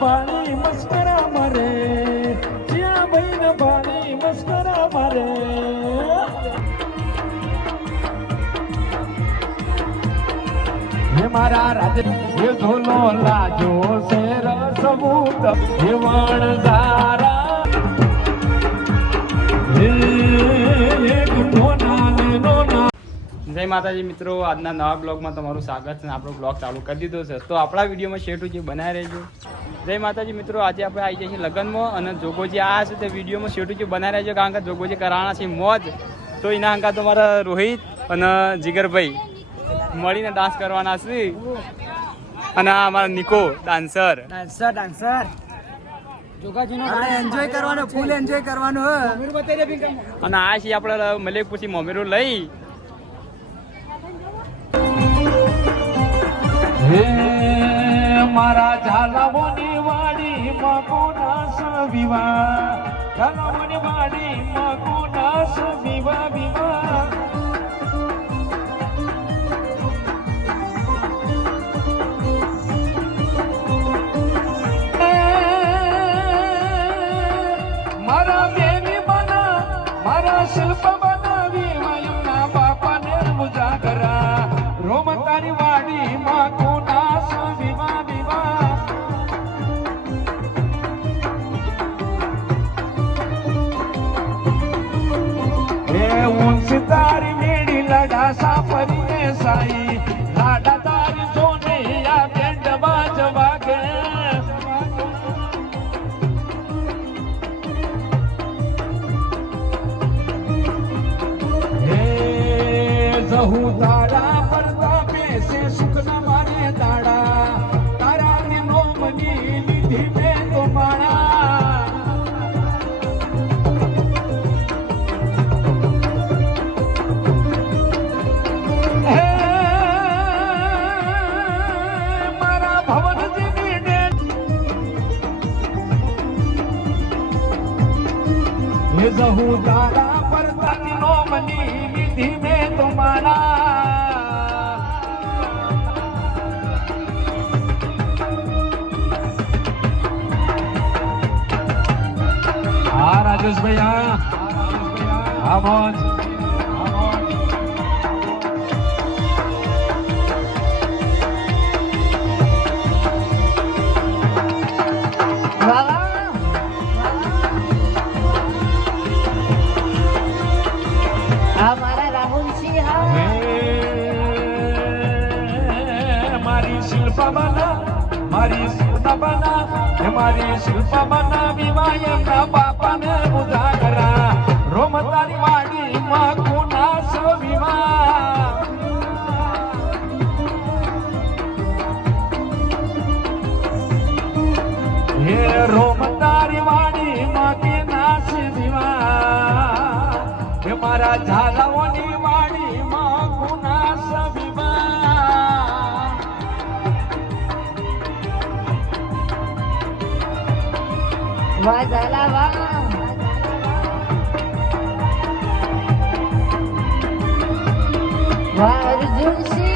ભાણી mascara મારે જ્યાં ભાઈ ને ભાણી મસ્કરા મારે હે મારા રાજ હે ધોલો લાજો શેર સબૂત હે વણઝારા હે ગુંઠોના લેનોના. જય માતાજી મિત્રો, આજના નવા બ્લોગમાં તમારું સ્વાગત છે. આપણો બ્લોગ ચાલુ કરી દીધો છે, તો આપણા વિડીયોમાં શેઠું જે બનાવી રહેજો. જય માતાજી મિત્રો, આજે આપણે આવી જઈએ છીએ લગ્નમાં અને જોગોજી આ છે તે વિડીયોમાં શેઠું જે બનાવી રહેજો, કારણ કે જોગોજી કરાણા છે મોજ. તો એના અંકા તમારા રોહિત અને જીગરભાઈ મળીને ડાન્સ કરવાના છે. અને આ અમારા નિકો ડાન્સર એન્જોય કરવાનો, ફૂલ એન્જોય કરવાનો. અને આ છે આપણે મલેક પછી મમેરું લઈ હે મારા ઝાલાઓની વાડી માં કોના સવિવા ઝાલાઓની વાડી માં કોના સવિવા વિવા મારા બેની બના મારા શિલ્પ બનાવી વાયુના બાપાને મુજાગરા રોમ તારી વાડી માં કોના સવિવા વિવા હે ઊંચી તારી મેડી લડા સાપરીને સાઈ લાડા તારી સોને આ બેન્ડ બાજવા કે હું તારા પડતા બેસે સુખના મારે દાડા તારા નો મની લીધી મેં તો માણા મારા ભવનજીની ને હું તારા પડતા નો મની લીધી મેં તો માણા રાજેશ ભાઈ હા મોજ મારી શિલ્પા બના મારી શિલ્પા બના મારી શિલ્પા બના વિવાયના બાપાને ઉજાગરા રોમ તારી વાડી માં કોના સવિવા હે રોમ તારી વાડી માં કે નાસ દિવા હે મારા ઝાલાઓની વાડી માં કોના સવિવા વાહ ઝાલા વાહ વાહ અર્જુનસિંહ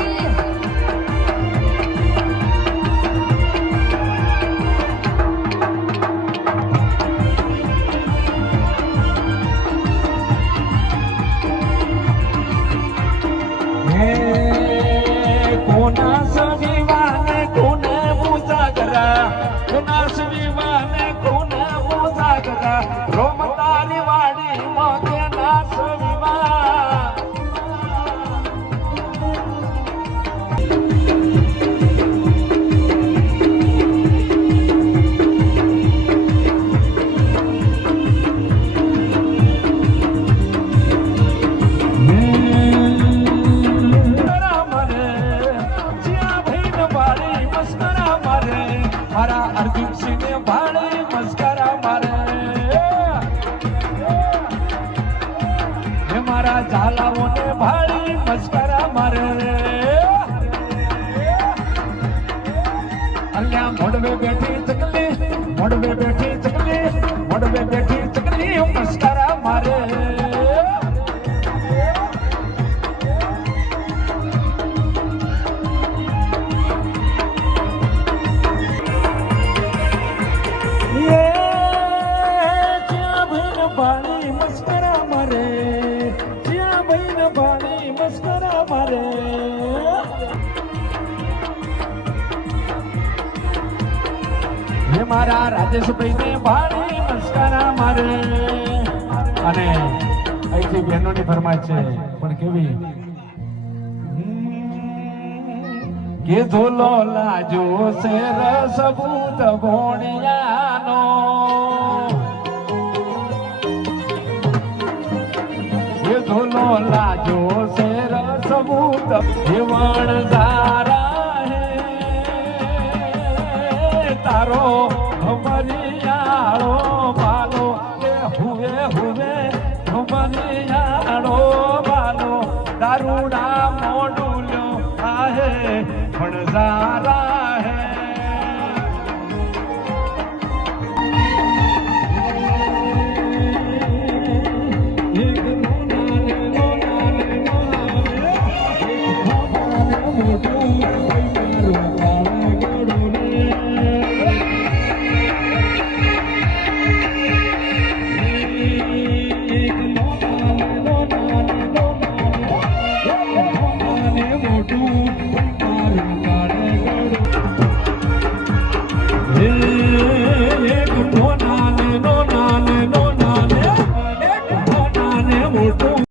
કોના સવિવા ને કોને મુજાગરા કોના સવિવા ને કોને મુજાગરા રોમ તારી વાડી માં કેના સવિવા મારા અર્જુનસિંહ ને ભાડે મસ્કરા મારે હે મારા ઝાલાઓને ભાડે મસ્કરા મારે અલ્યા મોડવે બેઠી ચકલી મોડવે બેઠી ચકલી મોડવે બેઠી ચકલી મસ્કરા મારે મસ્કરા મારે હે મારા રાજેશભાઈ ને ભારે મસ્કરા મારે અને અહીંથી બહેનોની ફરમાઈશ છે પણ કેવી કે ધોલો લાજો શેર સબૂત ભોણિયાનો કે ધોલો લાજો શેર સબૂત વણઝારા હે તારો ભમરિયાળો બાલો કે હુવે હુવે ભમરિયાળો બાલો દારૂડા મોડુલ્યો આહે વણઝારા